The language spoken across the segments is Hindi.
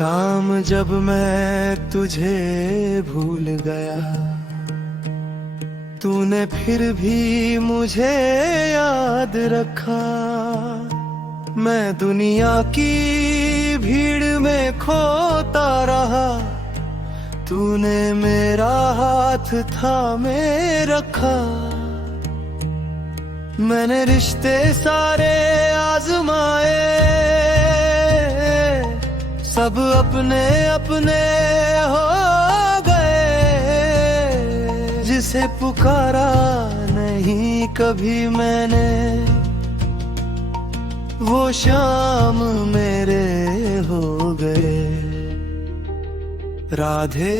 शाम जब मैं तुझे भूल गया, तूने फिर भी मुझे याद रखा। मैं दुनिया की भीड़ में खोता रहा, तूने मेरा हाथ थामे रखा। मैंने रिश्ते सारे आजमाए, सब अपने अपने हो गए। जिसे पुकारा नहीं कभी मैंने, वो शाम मेरे हो गए। राधे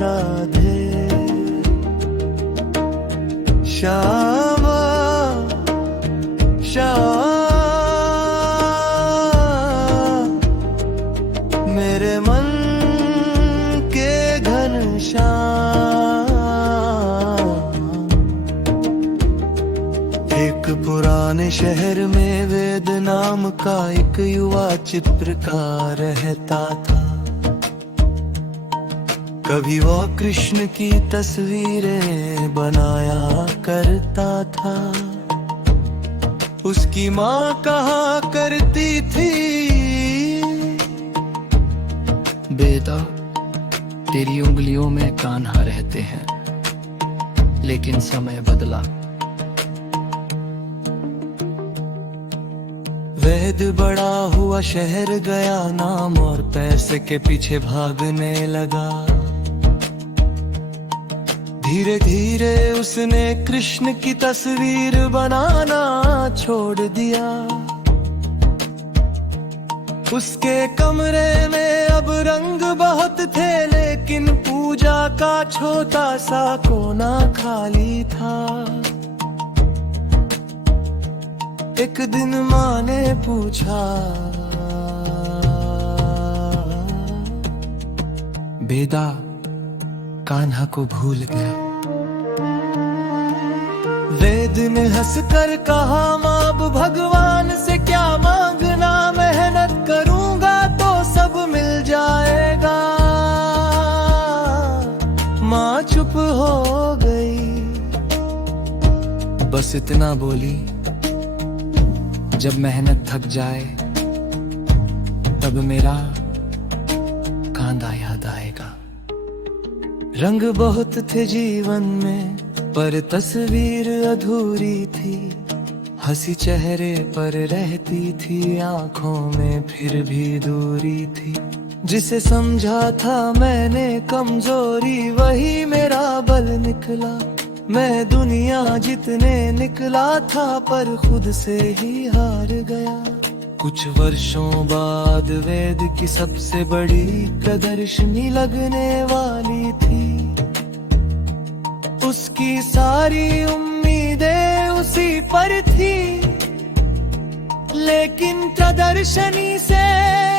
राधे श्यामा श्याम, मेरे मन के घनश्याम। एक पुराने शहर में वेद नाम का एक युवा चित्रकार रहता था। कभी वो कृष्ण की तस्वीरें बनाया करता था। उसकी माँ कहा करती थी, बेटा तेरी उंगलियों में कान्हा रहते हैं, लेकिन समय बदला। वैद बड़ा हुआ शहर गया नाम और पैसे के पीछे भागने लगा। धीरे धीरे उसने कृष्ण की तस्वीर बनाना छोड़ दिया। उसके कमरे में अब रंग बहुत थे, लेकिन पूजा का छोटा सा कोना खाली था। एक दिन माँ ने पूछा, बेटा कान्हा को भूल गया? वेद ने हंसकर कहा, माँ अब भगवान से क्या मांगना, मेहनत करूंगा तो सब मिल जाएगा। माँ चुप हो गई, बस इतना बोली, जब मेहनत थक जाए तब मेरा कांधा याद आएगा। रंग बहुत थे जीवन में, पर तस्वीर अधूरी थी। हंसी चेहरे पर रहती थी, आंखों में फिर भी दूरी थी। जिसे समझा था मैंने कमजोरी, वही मेरा बल निकला। मैं दुनिया जितने निकला था, पर खुद से ही हार गया। कुछ वर्षों बाद वेद की सबसे बड़ी प्रदर्शनी लगने वाली थी। उसकी सारी उम्मीदें उसी पर थी, लेकिन प्रदर्शनी से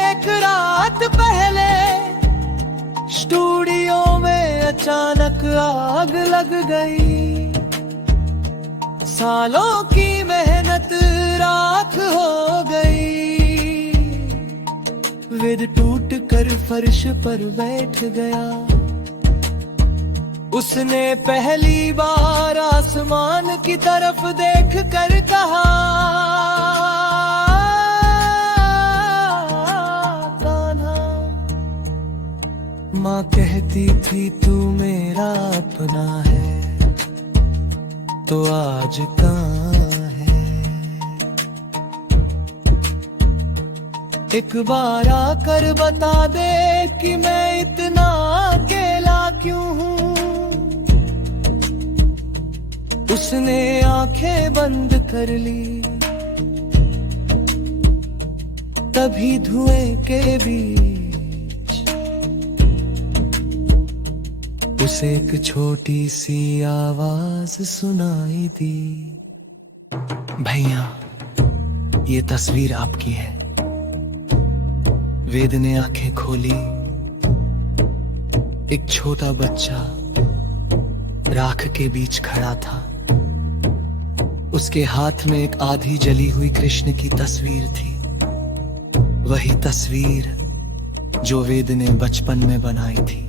एक रात पहले स्टूडियो में अचानक आग लग गई। सालों की मेहनत राख हो गई। वेद टूट कर फर्श पर बैठ गया। उसने पहली बार आसमान की तरफ देख कर कहा, कान्हा। माँ कहती थी तू मेरा अपना है, तो आज कहाँ है? एक बार आकर बता दे कि मैं इतना अकेला क्यों हूँ। उसने आंखें बंद कर ली, तभी धुएं के बीच उसे एक छोटी सी आवाज सुनाई दी, भैया ये तस्वीर आपकी है। वेद ने आंखें खोली। एक छोटा बच्चा राख के बीच खड़ा था। उसके हाथ में एक आधी जली हुई कृष्ण की तस्वीर थी, वही तस्वीर जो वेद ने बचपन में बनाई थी,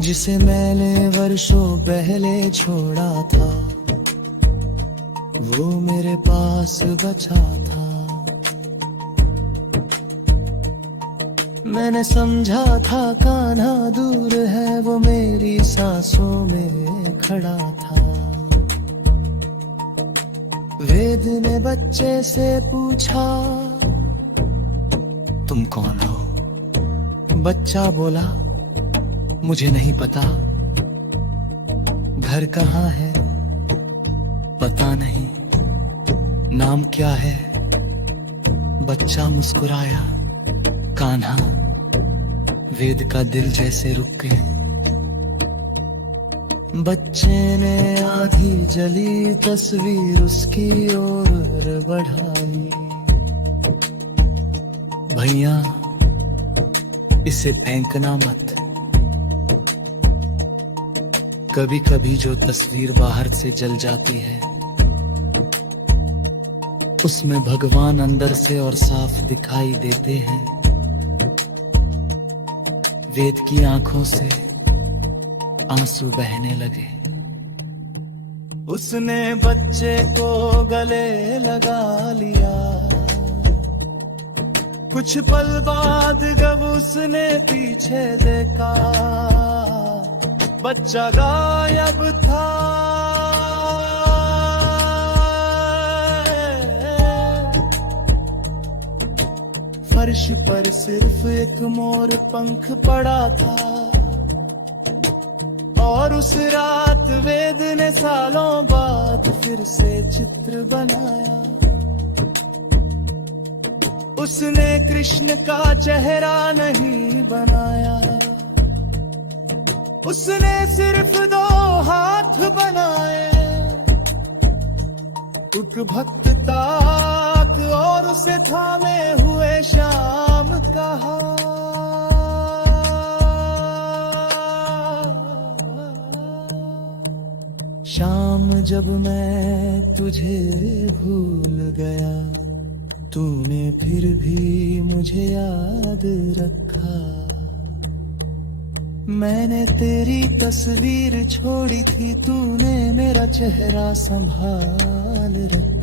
जिसे मैंने वर्षों पहले छोड़ा था, वो मेरे पास बचा था। मैंने समझा था कान्हा दूर है, वो मेरी सांसों में खड़ा था। वेद ने बच्चे से पूछा, तुम कौन हो? बच्चा बोला, मुझे नहीं पता। घर कहाँ है? पता नहीं। नाम क्या है? बच्चा मुस्कुराया। कान्हा। वेद का दिल जैसे रुक गए। बच्चे ने आधी जली तस्वीर उसकी ओर बढ़ाई। भैया, इसे फेंकना मत। कभी कभी जो तस्वीर बाहर से जल जाती है, उसमें भगवान अंदर से और साफ दिखाई देते हैं। वेद की आंखों से आंसू बहने लगे। उसने बच्चे को गले लगा लिया। कुछ पल बाद जब उसने पीछे देखा, बच्चा गायब था। फर्श पर सिर्फ एक मोर पंख पड़ा था। और उस रात वेद ने सालों बाद फिर से चित्र बनाया। उसने कृष्ण का चेहरा नहीं बनाया, उसने सिर्फ 2 हाथ बनाए, एक भक्त ताक और उसे थामे हुए शाम का हाथ। शाम जब मैं तुझे भूल गया, तूने फिर भी मुझे याद रखा। मैंने तेरी तस्वीर छोड़ी थी, तूने मेरा चेहरा संभाल रखा।